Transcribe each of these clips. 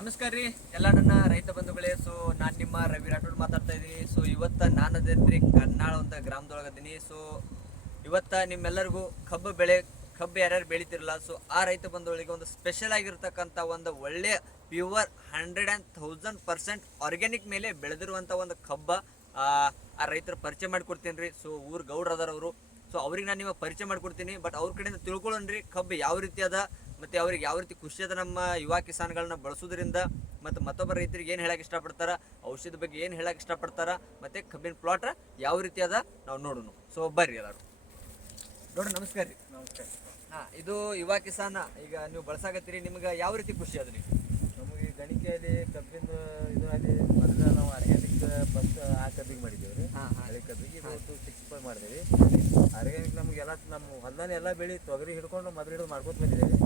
ನಮಸ್ಕಾರ ರೀ ಎಲ್ಲ ನನ್ನ ರೈತ ಬಂಧುಗಳೇ. ಸೊ ನಾನು ನಿಮ್ಮ ರವಿ ರಾಠೋಡ್ ಮಾತಾಡ್ತಾ ಇದ್ದೀನಿ. ಸೊ ಇವತ್ತು ನಾನು ಅದೇನ್ರಿ ಕರ್ನಾಳ ಒಂದು ಗ್ರಾಮದೊಳಗದೀನಿ. ಸೊ ಇವತ್ತು ನಿಮ್ಮೆಲ್ಲರಿಗೂ ಕಬ್ಬು ಯಾರ್ಯಾರು ಬೆಳಿತಿರಲ್ಲ, ಸೊ ಆ ರೈತ ಬಂಧುಗಳಿಗೆ ಒಂದು ಸ್ಪೆಷಲ್ ಆಗಿರ್ತಕ್ಕಂಥ ಒಂದು ಒಳ್ಳೆ ಪ್ಯೂವರ್ 100% ಆರ್ಗ್ಯಾನಿಕ್ ಮೇಲೆ ಬೆಳೆದಿರುವಂಥ ಒಂದು ಕಬ್ಬ ಆ ರೈತರ ಪರಿಚಯ ಮಾಡಿಕೊಡ್ತೀನಿ ರೀ. ಸೊ ಊರು ಗೌಡ್ರ ಅದಾರ ಅವರು. ಸೊ ಅವ್ರಿಗೆ ನಾನು ನಿಮಗೆ ಪರಿಚಯ ಮಾಡಿಕೊಡ್ತೀನಿ. ಬಟ್ ಅವ್ರ ಕಡೆಯಿಂದ ತಿಳ್ಕೊಳ್ಳೋಣ್ರಿ ಕಬ್ಬು ಯಾವ ರೀತಿ ಅದ ಮತ್ತು ಅವ್ರಿಗೆ ಯಾವ ರೀತಿ ಖುಷಿ ಅದ ನಮ್ಮ ಯುವ ಕಿಸಾನ್ಗಳನ್ನ ಬಳಸೋದ್ರಿಂದ. ಮತ್ತು ಮತ್ತೊಬ್ಬ ರೈತರಿಗೆ ಏನು ಹೇಳಕ್ಕೆ ಇಷ್ಟಪಡ್ತಾರ, ಔಷಧ ಬಗ್ಗೆ ಏನು ಹೇಳಕ್ಕೆ ಇಷ್ಟಪಡ್ತಾರ, ಮತ್ತು ಕಬ್ಬಿನ ಪ್ಲಾಟ್ ಯಾವ ರೀತಿ ಅದ ನಾವು ನೋಡೋಣ. ಸೊ ಬರ್ರಿ ಎಲ್ಲರೂ ನೋಡ್ರಿ. ನಮಸ್ಕಾರ ರೀ. ನಮಸ್ಕಾರ. ಇದು ಯುವ ಕಿಸಾನ ಈಗ ನೀವು ಬಳಸಾಕತ್ತೀರಿ, ನಿಮ್ಗೆ ಯಾವ ರೀತಿ ಖುಷಿ ಅದ ರೀ? ನಮಗೆ ಗಣಿಕೆಯಲ್ಲಿ ಕಬ್ಬಿನ ಇದು ಅಲ್ಲಿ ಮೊದಲು ನಾವು ಆರ್ಗ್ಯಾನಿಕ್ ಫಸ್ಟ್ ಆ ಕಬ್ಬಿಗೆ ಮಾಡಿದ್ದೇವೆ ರೀ. ಹಳೆ ಕಬ್ಬಿಗೆ ಇವತ್ತು 6 ಮಾಡಿದೇವೆ. ಆರ್ಗ್ಯಾನಿಕ್ ನಮಗೆಲ್ಲ ನಮ್ಮ ಹೊಲದಾನೆ ಎಲ್ಲ ಬೆಳಿ ತೊಗರಿ ಹಿಡ್ಕೊಂಡು ಮೊದಲು ಹಿಡಿದು ಮಾಡ್ಕೊತ ಬಂದಿದ್ದೇವೆ.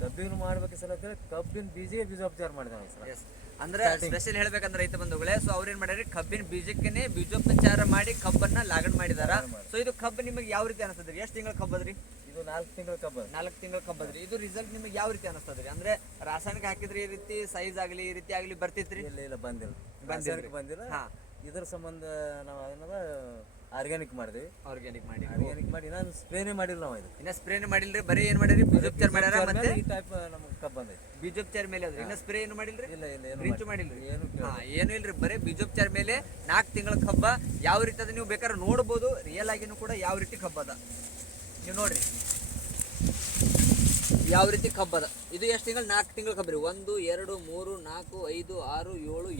ಕಬ್ಬಿನ ಮಾಡ್ಬೇಕು ಸಲ ಕಬ್ಬಿನ ಬೀಜೋಪಚಾರ ಮಾಡಿದ್ದೇವೆ ಸರ್. ಅಂದ್ರೆ ಸ್ಪೆಷಲ್ ಹೇಳ್ಬೇಕಂದ್ರೆ ರೈತ ಬಂಧುಗಳೇ, ಸೊ ಅವ್ರೇನ್ ಮಾಡ್ಯಾರ, ಕಬ್ಬಿನ ಬೀಜಕ್ಕೆ ಬೀಜೋಪಚಾರ ಮಾಡಿ ಕಬ್ಬನ್ನ ಲಾಗಣ್ ಮಾಡಿದಾರ. ಸೊ ಇದು ಕಬ್ಬು ನಿಮಗೆ ಯಾವ ರೀತಿ ಅನಿಸ್ತದ್ರಿ? ಎಷ್ಟು ತಿಂಗಳ ಕಬ್ಬದ್ರಿ ಇದು? 4 ತಿಂಗಳ ಕಬ್ಬ. 4 ತಿಂಗಳ ಕಬ್ಬದ್ರಿ. ಇದು ರಿಸಲ್ಟ್ ನಿಮಗೆ ಯಾವ ರೀತಿ ಅನಿಸ್ತದ್ರಿ? ಅಂದ್ರೆ ರಾಸಾಯನಿಕ ಹಾಕಿದ್ರಿ ಈ ರೀತಿ ಸೈಜ್ ಆಗಲಿ ಈ ರೀತಿ ಆಗಲಿ ಬರ್ತಿತ್ರಿ? ಇಲ್ಲ ಬಂದಿಲ್ಲ. ಇದ್ರ ಸಂಬಂಧ ನಾವು ಏನದ ಆರ್ಗ್ಯಾನಿಕ್ ಮಾಡಿದ್ವಿ. ಆರ್ಗ್ಯಾನಿಕ್ ಮಾಡಿ ನಾನು ಸ್ಪ್ರೇನೇ ಮಾಡಿಲ್ಲ. ನಾವು ಇದು ಇನ್ನ ಸ್ಪ್ರೇನೇ ಮಾಡಿಲ್ರಿ, ಬರೀ ಏನ್ ಮಾಡಿರಿ ಬೀಜೋಪಚಾರ ಮಾಡ್ಯಾರ. ಮತ್ತೆ ಈ ಟೈಪ್ ನಮಗೆ ಕಬ್ಬ ಬಂದೈತಿ ಬೀಜೋಪಚಾರ ಮೇಲೆ ಅದ್ರಿ. ಇನ್ನ ಸ್ಪ್ರೇ ಏನು ಮಾಡಿಲ್ರಿ? ಇಲ್ಲ ರಿಂಚು ಮಾಡಿಲ್ರಿ? ಏನು ಇಲ್ರಿ, ಬರೀ ಬೀಜೋಪಚಾರ ಮೇಲೆ 4 ತಿಂಗಳ ಕಬ್ಬ ಯಾವ ರೀತಿ ಅದ ನೀವು ಬೇಕಾದ್ರೆ ನೋಡ್ಬೋದು. ರಿಯಲ್ ಆಗಿನೂ ಕೂಡ ಯಾವ ರೀತಿ ಕಬ್ಬ ಅದ ನೀವು ನೋಡ್ರಿ, ಯಾವ ರೀತಿ ಕಬ್ಬ ಅದ. ಇದು ಎಷ್ಟು ತಿಂಗಳು? 4 ತಿಂಗಳ ಕಬ್ಬರಿ. 1 2 3 4 5 6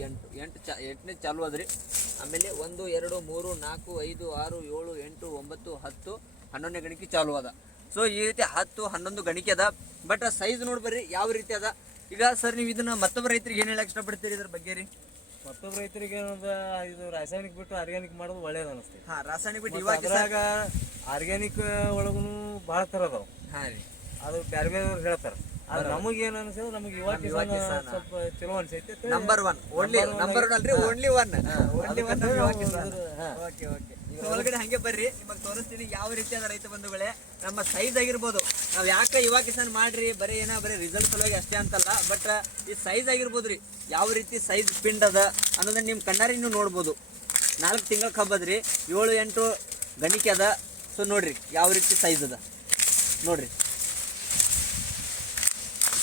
7 8ನೇ ಚಾಲು ಅದ್ರಿ. ಆಮೇಲೆ 1 2 3 4 5 6 7 8 9 10 11ನೇ ಗಣಿಕೆ ಚಾಲು ಅದ. ಸೊ ಈ ರೀತಿ 10 11 ಗಣಿಕೆ ಅದ. ಬಟ್ ಸೈಜ್ ನೋಡ್ಬರ್ರಿ ಯಾವ ರೀತಿ ಅದ. ಈಗ ಸರ್ ನೀವು ಇದನ್ನ ಮತ್ತೊಬ್ಬ ರೈತರಿಗೆ ಏನು ಹೇಳಕ್ ಇಷ್ಟಪಡ್ತೀರಿ ಇದ್ರ ಬಗ್ಗೆ ರೀ? ಮತ್ತೊಬ್ಬ ರೈತರಿಗೆ ಇದು ರಾಸಾಯನಿಕ ಬಿಟ್ಟು ಆರ್ಗ್ಯಾನಿಕ್ ಮಾಡೋದು ಒಳ್ಳೇದು ಅನಿಸ್ತದೆ. ರಾಸಾಯನಿಕ ಬಿಟ್ಟು ಇವಾಗ ಆರ್ಗ್ಯಾನಿಕ್ ಒಳಗೂ ಭಾಳ ಥರ ಅದಾವ. ರೀ, ಅದು ಬೇರೆ ಬೇರೆಯವ್ರು ಹೇಳ್ತಾರೆ. ಆದ್ರೆ ನಮಗೆ ಏನು ಅನ್ಸೋದು, ನಮಗೆ ಯುವ ಕಿಸಾನ್ ಸ್ವಲ್ಪ ಚಲೋ ಅನ್ಸೈತೆ. ನಂಬರ್ 1 ಅಲ್ರಿ, ಓನ್ಲಿ ಒನ್. ಒಳಗಡೆ ಹಂಗೆ ಬರ್ರಿ, ನಿಮಗೆ ತೋರಿಸ್ತೀನಿ ಯಾವ ರೀತಿ ಅದ ರೈತ ಬಂಧುಗಳೇ. ನಮ್ಮ ಸೈಜ್ ಆಗಿರ್ಬೋದು, ನಾವು ಯಾಕೆ ಯುವ ಕಿಸಾನ್ ಮಾಡ್ರಿ ಬರೀ ರಿಸಲ್ಟ್ ಸಲುವಾಗಿ ಅಷ್ಟೇ ಅಂತಲ್ಲ, ಬಟ್ ಈ ಸೈಜ್ ಆಗಿರ್ಬೋದ್ರಿ ಯಾವ ರೀತಿ ಸೈಜ್ ಪಿಂಡ್ ಅದ ಅನ್ನೋದನ್ನ ನಿಮ್ಮ ಕಣ್ಣಾರಿ ನೀವು ನೋಡ್ಬೋದು. 4 ತಿಂಗಳ ಕಬ್ಬದ್ರಿ, 7 8 ಗಣಿಕೆ ಅದ. ಸೊ ನೋಡ್ರಿ ಯಾವ ರೀತಿ ಸೈಜ್ ಅದ ನೋಡ್ರಿ.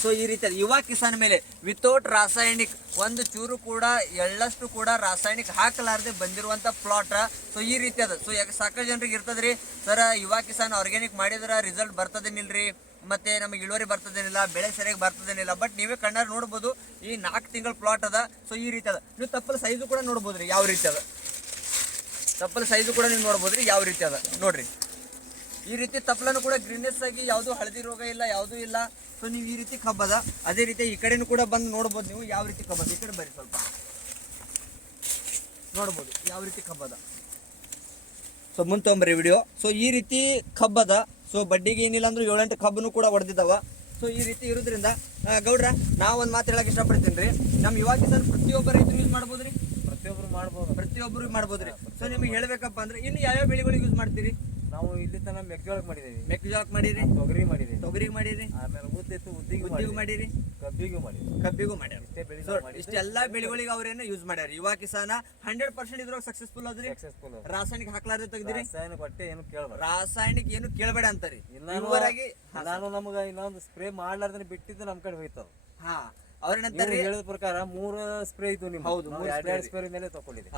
ಸೊ ಈ ರೀತಿ ಯುವ ಕಿಸಾನ್ ಮೇಲೆ ವಿತೌಟ್ ರಾಸಾಯನಿಕ್ ಒಂದು ಚೂರು ಕೂಡ ಎಳ್ಳಷ್ಟು ಕೂಡ ರಾಸಾಯನಿಕ ಹಾಕಲಾರದೆ ಬಂದಿರುವಂಥ ಪ್ಲಾಟ್. ಸೊ ಈ ರೀತಿ ಅದ. ಸೊ ಯಾಕೆ ಸಾಕಷ್ಟು ಜನರಿಗೆ ಇರ್ತದ್ರಿ, ಸರ್ ಯುವ ಕಿಸಾನ್ ಆರ್ಗ್ಯಾನಿಕ್ ಮಾಡಿದ್ರೆ ರಿಸಲ್ಟ್ ಬರ್ತದೇನಿಲ್ರಿ, ಮತ್ತೆ ನಮಗೆ ಇಳುವರಿ ಬರ್ತದೇನಿಲ್ಲ, ಬೆಳೆ ಸರಿಯಾಗಿ ಬರ್ತದೇನಿಲ್ಲ. ಬಟ್ ನೀವೇ ಕಣ್ಣಾರ ನೋಡ್ಬೋದು, ಈ 4 ತಿಂಗಳ ಪ್ಲಾಟ್ ಅದ. ಸೊ ಈ ರೀತಿ ಅದ. ನೀವು ತಪ್ಪಲ ಸೈಜು ಕೂಡ ನೋಡ್ಬೋದ್ರಿ ಯಾವ ರೀತಿ ಅದ. ತಪ್ಪಲ ಸೈಜು ಕೂಡ ನೀವು ನೋಡ್ಬೋದ್ರಿ ಯಾವ ರೀತಿ ಅದ ನೋಡ್ರಿ. ಈ ರೀತಿ ತಪ್ಪಲನ್ನು ಕೂಡ ಗ್ರೀನೆಸ್ ಆಗಿ ಯಾವುದೂ ಹಳದಿ ರೋಗ ಇಲ್ಲ, ಯಾವುದೂ ಇಲ್ಲ. ಸೊ ನೀವು ಈ ರೀತಿ ಕಬ್ಬದ. ಅದೇ ರೀತಿ ಈ ಕಡೆನೂ ಕೂಡ ಬಂದು ನೋಡ್ಬೋದು ನೀವು ಯಾವ ರೀತಿ ಕಬ್ಬದ. ಈ ಕಡೆ ಬರ್ರಿ ಸ್ವಲ್ಪ ನೋಡ್ಬೋದು ಯಾವ ರೀತಿ ಕಬ್ಬದ. ಸೊ ಮುಂದೆ ತೊಗೊಂಬರ್ರಿ ವಿಡಿಯೋ. ಸೊ ಈ ರೀತಿ ಕಬ್ಬದ. ಸೊ ಬಡ್ಡಿಗೆ ಏನಿಲ್ಲ ಅಂದ್ರೆ 7 8 ಕಬ್ಬನು ಕೂಡ ಹೊಡೆದಿದ್ದಾವ. ಸೊ ಈ ರೀತಿ ಇರೋದ್ರಿಂದ ಗೌಡ್ರ ನಾವು ಒಂದು ಮಾತು ಹೇಳಕ್ಕೆ ಇಷ್ಟಪಡ್ತೀನಿ ರೀ. ನಮ್ಮ ಯುವ ಕಿಸಾನ್ ಪ್ರತಿಯೊಬ್ಬ ರೈತರು ಯೂಸ್ ಮಾಡ್ಬೋದು ರೀ. ಪ್ರತಿಯೊಬ್ಬರು ಮಾಡ್ಬೋದು ರೀ. ಸೊ ನಿಮಗೆ ಹೇಳ್ಬೇಕಪ್ಪ ಅಂದ್ರೆ ಇನ್ನು ಯಾವ್ಯಾವ ಬೆಳೆಗಳಿಗೆ ಯೂಸ್ ಮಾಡ್ತೀರಿ? ನಾವು ಇಲ್ಲಿ ತನಕ ಮೆಕ್ಕೆಜೋಳಕ್ಕೆ ಮಾಡಿದ್ದೀವಿ. ಮೆಕ್ಕೆಜೋಳಕ್ಕೆ ಮಾಡಿರಿ, ತೊಗರಿಗೆ ಮಾಡಿರಿ, ಆಮೇಲೆ ಉದ್ದಿಗೂ ಮಾಡಿರಿ, ಕಬ್ಬಿಗೂ ಮಾಡ್ಯಾರ. ಇಷ್ಟೆಲ್ಲ ಬೆಳೆಗಳಿಗೆ ಅವ್ರೇನು ಯೂಸ್ ಮಾಡ್ಯಾರ. ಯುವ ಕಿಸಾನ 100% ಇದ್ರಾಗ ಸಕ್ಸಸ್ಫುಲ್ ಅದ್ರಿ. ರಾಸಾಯನಿಕ ಹಾಕ್ಲಾರ್ದೆ ತೆಗ್ದಿರಿ. ರಾಸಾಯನಿಕ ಏನು ಕೇಳಬೇಡ ಅಂತಾರಿ. ನಾನು ನಮ್ಗೆ ಇನ್ನೊಂದು ಸ್ಪ್ರೇ ಮಾಡ್ಲಾರ್ದನೆ ಬಿಟ್ಟಿದ್ದು ನಮ್ ಕಡೆ ಹೋಯ್ತದ. ಅವ್ರೇನಂತಾರಿ ಹೇಳಿದ ಪ್ರಕಾರ 3 ಸ್ಪ್ರೇ ಇತ್ತು ನಿಮ್ಗೆ. ಹೌದು, 2 ಸ್ಪ್ರೇ ಮೇಲೆ ತಗೊಂಡಿದ್ದೆ.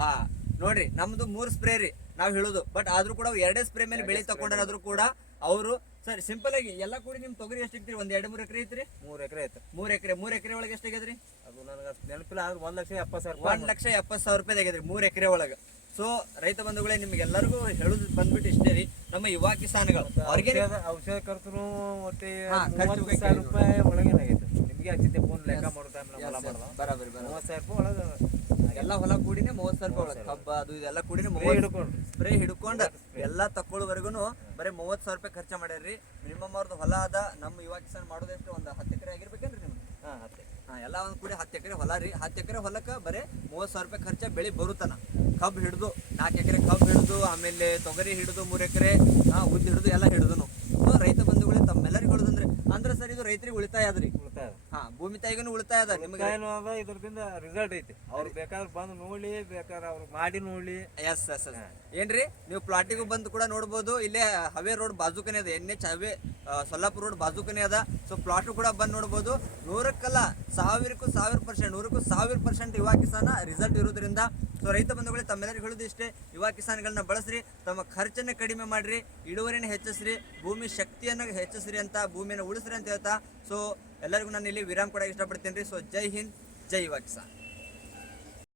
ನೋಡ್ರಿ ನಮ್ದು 3 ಸ್ಪ್ರೇ ರೀ ನಾವ್ ಹೇಳುದು. ಬಟ್ ಆದ್ರೂ ಕೂಡ 2 ಸ್ಪ್ರೇ ಮೇಲೆ ಬೆಳೆ ತಕೊಂಡ್ರಾದ್ರೂ ಕೂಡ ಅವರು ಸರ್ ಸಿಂಪಲ್ ಆಗಿ ಎಲ್ಲ ಕೂಡಿ ನಿಮ್ ತೊಗರಿ ಎಷ್ಟು ಇರ್ತೀರಿ? 1 2 3 ಎಕರೆ ಐತ್ರಿ? 3 ಎಕರೆ ಐತೆ. 3 ಎಕರೆ ಒಳಗೆ ಎಷ್ಟಾಗ್ಯದ್ರಿ? ಅದು ನನಗೆ ನೆನಪಿಲ್ಲ, ಆದ್ರೆ 1,70,000 ರೂಪಾಯಿ ಆಗ್ಯದ್ರಿ 3 ಎಕರೆ ಒಳಗೆ. ಸೊ ರೈತ ಬಂಧುಗಳೇ, ನಿಮ್ಗೆಲ್ಲರಿಗೂ ಹೇಳುದು ಬಂದ್ಬಿಟ್ಟು ಇಷ್ಟೇ ರೀ. ನಮ್ಮ ಯುವ ಕಿಸಾನ್ಗಳು ಔಷಧ ಖರ್ಚು ಒಟ್ಟೆ 30,000 ರೂಪಾಯಿ ಒಳಗೇನಾಗೈತೆ. ನಿಮ್ಗೆ ಹಚ್ಚಿದ್ದೆ ಫೋನ್ ಲೆಕ್ಕ ಮಾಡೋದು ಬರಾಬರಿ 30,000 ರೂಪಾಯಿ ಒಳಗೆ ಎಲ್ಲ ಹೊಲ ಕೂಡಿನೇ 30,000 ರೂಪಾಯಿ ಒಳಗೆ ಕಬ್ಬ ಅದು ಇದೆಲ್ಲ ಕೂಡಿನೇ ಸ್ಪ್ರೇ ಹಿಡ್ಕೊಂಡು ಎಲ್ಲ ತಕ್ಕೊಳ್ಳೋವರೆಗೂ ಬರೀ 30,000 ರೂಪಾಯಿ ಖರ್ಚು ಮಾಡ್ಯಾರ್ರಿ. ಮಿನಿಮಮ್ ಅವ್ರದ್ದು ಹೊಲ ಅದ. ನಮ್ಮ ಯುವ ಕಿಸಾನ್ ಮಾಡೋದೆಷ್ಟು ಒಂದು 10 ಎಕರೆ ಆಗಿರ್ಬೇಕೇನ್ರಿ ನಿಮ್ಗೆ? 10 ಎಲ್ಲ ಒಂದು ಕೂಡಿ 10 ಎಕರೆ ಹೊಲ ರೀ. 10 ಎಕರೆ ಹೊಲಕ್ಕೆ ಬರೀ 30,000 ರೂಪಾಯಿ ಖರ್ಚು ಬೆಳೆ ಬರುತ್ತಾನ. ಕಬ್ಬು ಹಿಡಿದು 4 ಎಕರೆ ಕಬ್ಬು ಹಿಡಿದು, ಆಮೇಲೆ ತೊಗರಿ ಹಿಡಿದು 3 ಎಕರೆ ಉದ್ದು ಹಿಡಿದು ಎಲ್ಲ ಹಿಡಿದು ರೈತ ಬಂಧುಗಳೇ ತಮ್ಮೆಲ್ಲರಿಗೂ ಹೇಳೋದಂದ್ರೆ ಅಂದ್ರೆ ಸರ್ ಇದು ರೈತರಿಗೆ ಉಳಿತಾಯ ಅದ್ರಿ. ಅದ. ಭೂಮಿ ತಾಯಿಗೂ ಉಳಿತಾಯ ಅದ ನಿಮಗೆ. ಏನು ಅದ ಇದ್ರದಿಂದ ರಿಸಲ್ಟ್ ಐತಿ. ಅವ್ರು ಬೇಕಾದ್ರೆ ಬಂದು ನೋಡಿ, ಬೇಕಾದ್ರೆ ಅವ್ರು ಮಾಡಿ ನೋಡಿ. ಎಸ್ ಎಸ್ ಎಸ್ ಏನ್ರಿ, ನೀವು ಪ್ಲಾಟಿಗೂ ಬಂದು ಕೂಡ ನೋಡ್ಬೋದು. ಇಲ್ಲೇ ಹವೇ ರೋಡ್ ಬಾಜುಕನೇ ಅದ, NH ಹವೇ ಸೊಲ್ಲಾಪುರ ರೋಡ್ ಬಾಜುಕನೇ ಅದ. ಸೊ ಪ್ಲಾಟು ಕೂಡ ಬಂದು ನೋಡ್ಬೋದು. 100ಕ್ಕಲ್ಲ 1000ಕ್ಕೂ 1000%, 100ಕ್ಕೂ 1000% ಯುವ ಕಿಸಾನ ರಿಸಲ್ಟ್ ಇರೋದ್ರಿಂದ ಸೊ ರೈತ ಬಂಧುಗಳೇ ತಮ್ಮೆಲ್ಲರಿಗೂ ಹೇಳೋದು ಇಷ್ಟೇ, ಯುವ ಕಿಸಾನ್ಗಳನ್ನ ಬಳಸ್ರಿ, ತಮ್ಮ ಖರ್ಚನ್ನ ಕಡಿಮೆ ಮಾಡ್ರಿ, ಇಳುವರಿನ ಹೆಚ್ಚಿಸ್ರಿ, ಭೂಮಿ ಶಕ್ತಿಯನ್ನು ಹೆಚ್ಚಿಸ್ರಿ ಅಂತ, ಭೂಮಿಯನ್ನು ಉಳಿಸ್ರಿ ಅಂತ ಹೇಳ್ತಾ ಸೊ ಎಲ್ಲರಿಗೂ ನಾನು ಇಲ್ಲಿ ವಿರಾಮ ಕೊಡಕ್ಕೆ ಇಷ್ಟಪಡ್ತೀನಿ ರೀ. ಸೊ ಜೈ ಹಿಂದ್, ಜೈ ಯುವ ಕಿಸಾನ್.